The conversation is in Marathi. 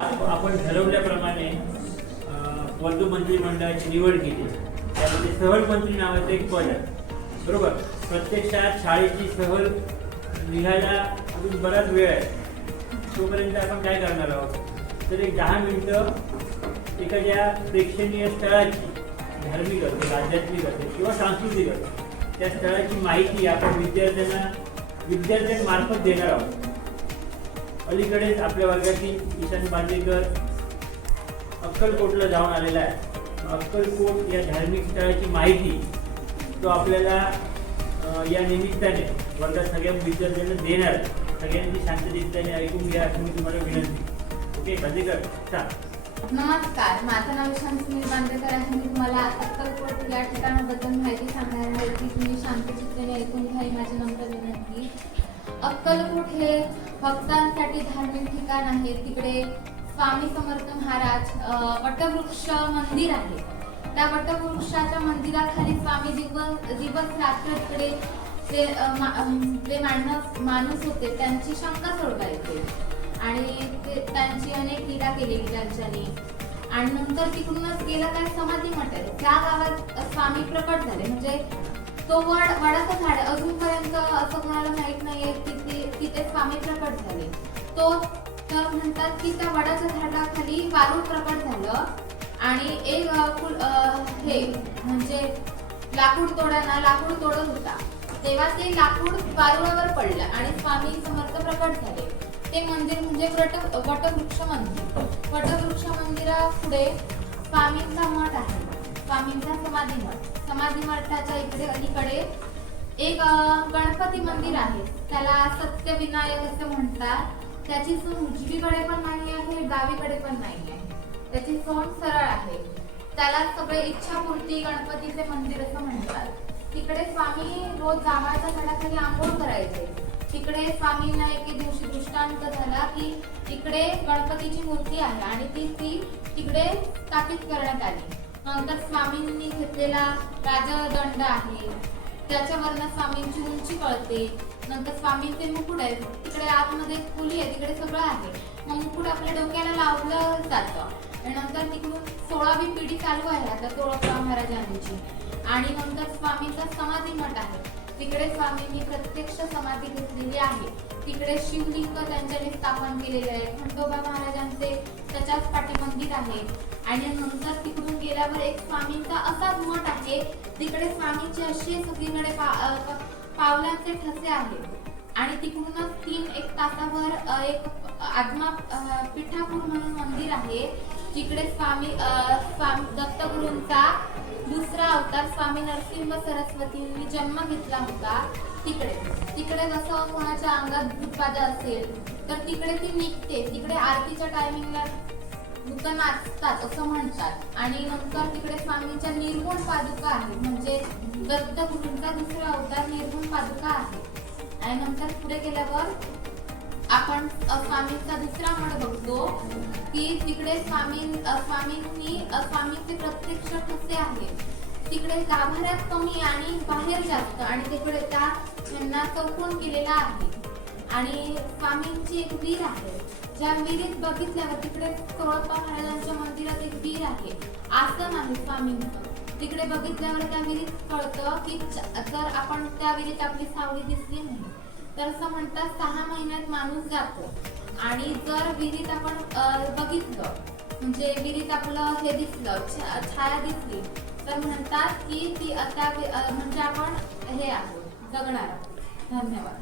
आपण ठरवल्याप्रमाणे वर्ग मंत्रिमंडळाची निवड केली. त्यामध्ये सहल मंत्री नावाचं एक पद आहे, बरोबर. प्रत्यक्षात शाळेची सहल निघायला अजून बराच वेळ आहे. तोपर्यंत आपण काय करणार आहोत, तर एक 10 मिनिटं एखाद्या प्रेक्षणीय स्थळाची, धार्मिक असेल, आध्यात्मिक असेल किंवा सांस्कृतिक असेल, त्या स्थळाची माहिती आपण विद्यार्थ्यांमार्फत देणार आहोत. अलीकडेच आपल्या वर्गातील ईशान बांदेकर अक्कलकोटला जाऊन आलेला आहे. अक्कलकोट या धार्मिक स्थळाची माहिती तो आपल्याला या निमित्ताने वर्गात सगळ्या विद्यार्थ्यांना देणार. सगळ्यांनी शांतचित्ताने ऐकून घ्या अशी मी तुम्हाला विनंती. ओके बांदेकर, सांग. नमस्कार, माझं नाव ईशान बांदेकर आहे. मी तुम्हाला अक्कलकोट या ठिकाणाबद्दल माहिती सांगणार आहे की तुम्ही शांतचित्ताने ऐकून घ्या ही माझी नम्र विनंती. अक्कलकोट हे भक्तांसाठी धार्मिक ठिकाण आहे. तिकडे स्वामी समर्थ महाराज वटवृक्ष मंदिर आहे. त्या वटवृक्षाच्या मंदिराखाली स्वामी दिवस रात्र तिकडे जे माणूस होते त्यांची शंका सोडवायचे आणि त्यांची अनेक लीला केलेली त्यांच्यानी. आणि नंतर तिकडूनच गेला काय समाधी मठ आहे, त्या गावात स्वामी प्रकट झाले. म्हणजे तो वडाचं झाड अजूनपर्यंत असं कोणाला माहित नाहीये तिथे स्वामी प्रकट झाले. तो तर म्हणतात की त्या वडाच्या झाडाखाली वारूळ प्रकट झालं आणि एक हे म्हणजे लाकूड तोडत होता, तेव्हा ते लाकूड वारुळावर पडलं आणि स्वामी समर्थ प्रकट झाले. ते मंदिर म्हणजे वटवृक्ष मंदिर. वटवृक्ष मंदिरापुढे स्वामींचा मठ आहे, स्वामींचा समाधी मठ. समाधी मठाच्या इकडे अलीकडे एक गणपती मंदिर आहे, त्याला सत्यविनायक असं म्हणतात. त्याची सोंड उजवीकडे पण नाही आहे, डावीकडे पण नाही आहे. त्याची सोंड सरळ आहे. त्याला सगळे इच्छापूर्ती गणपतीचे मंदिर असं म्हणतात. तिकडे स्वामी रोज जांभळाच्या झाडाखाली आंघोळ करायचे. तिकडे स्वामींना एके दिवशी दृष्टांत झाला की तिकडे गणपतीची मूर्ती आहे आणि ती तिकडे स्थापित करण्यात आली. नंतर स्वामींनी घेतलेला राजदंड आहे, त्याच्यावरनं स्वामींची उंची कळते. नंतर स्वामींचे मुकुट आहे, तिकडे आतमध्ये खोली आहे, तिकडे सगळं आहे. मग मुकुट आपल्या डोक्याला लावलं जातं. नंतर तिकडून 16वी पिढी चालू आहे आता तोळप्पा महाराजांची. आणि नंतर स्वामींचा समाधी मठ आहे, तिकडे स्वामींनी प्रत्यक्ष समाधी घेतलेली आहे. तिकडे शिवलिंग त्यांच्याने स्थापन केलेले आहे. खंडोबा महाराजांचे त्याच्याच पाठी मंदिर आहे. आणि नंतर तिकडून गेल्यावर एक स्वामींचा असाच मठ आहे, तिकडे स्वामींचे असे सगळीकडे पावलांचे ठसे आहेत. आणि तिकडूनच 3-1 तासावर एक आत्मा पिठापूर म्हणून मंदिर आहे, जिकडे स्वामी दत्तगुरूंचा दुसरा अवतार स्वामी नरसिंह सरस्वतींनी जन्म घेतला होता. तिकडे जसं कोणाच्या अंगात भूतबाधा असेल तर तिकडे ती निघते. तिकडे आरतीच्या टायमिंगला भूत नाचतात असं म्हणतात. आणि नंतर तिकडे स्वामींच्या निर्गुण पादुका आहे, म्हणजे दत्तगुरूंचा दुसरा अवतार निर्गुण पादुका आहे. आणि नंतर पुढे गेल्यावर आपण स्वामींचा दुसरा मठ बघतो की तिकडे स्वामींचे प्रत्यक्ष ठसे आहेत. तिकडे गाभाऱ्यात कमी आणि बाहेर जास्त आणि तिकडे त्यांना चौकोन केलेला आहे. आणि स्वामींची एक विहीर आहे, ज्या विहिरीत बघितल्यावर तिकडे तोळप्पा महाराजांच्या मंदिरात एक विहीर आहे, आसन आहे स्वामींचं. तिकडे बघितल्यावर त्या विहिरीत कळतं की जर आपण त्या विहिरीत आपली सावली दिसली नाही तर असं म्हणतात 6 महिन्यात माणूस जातो. आणि जर विहिरीत आपण बघितलं म्हणजे विहिरीत आपलं हे दिसलं, छाया दिसली तर म्हणतात की ती आता म्हणजे आपण हे आहोत, जगणार आहोत. धन्यवाद.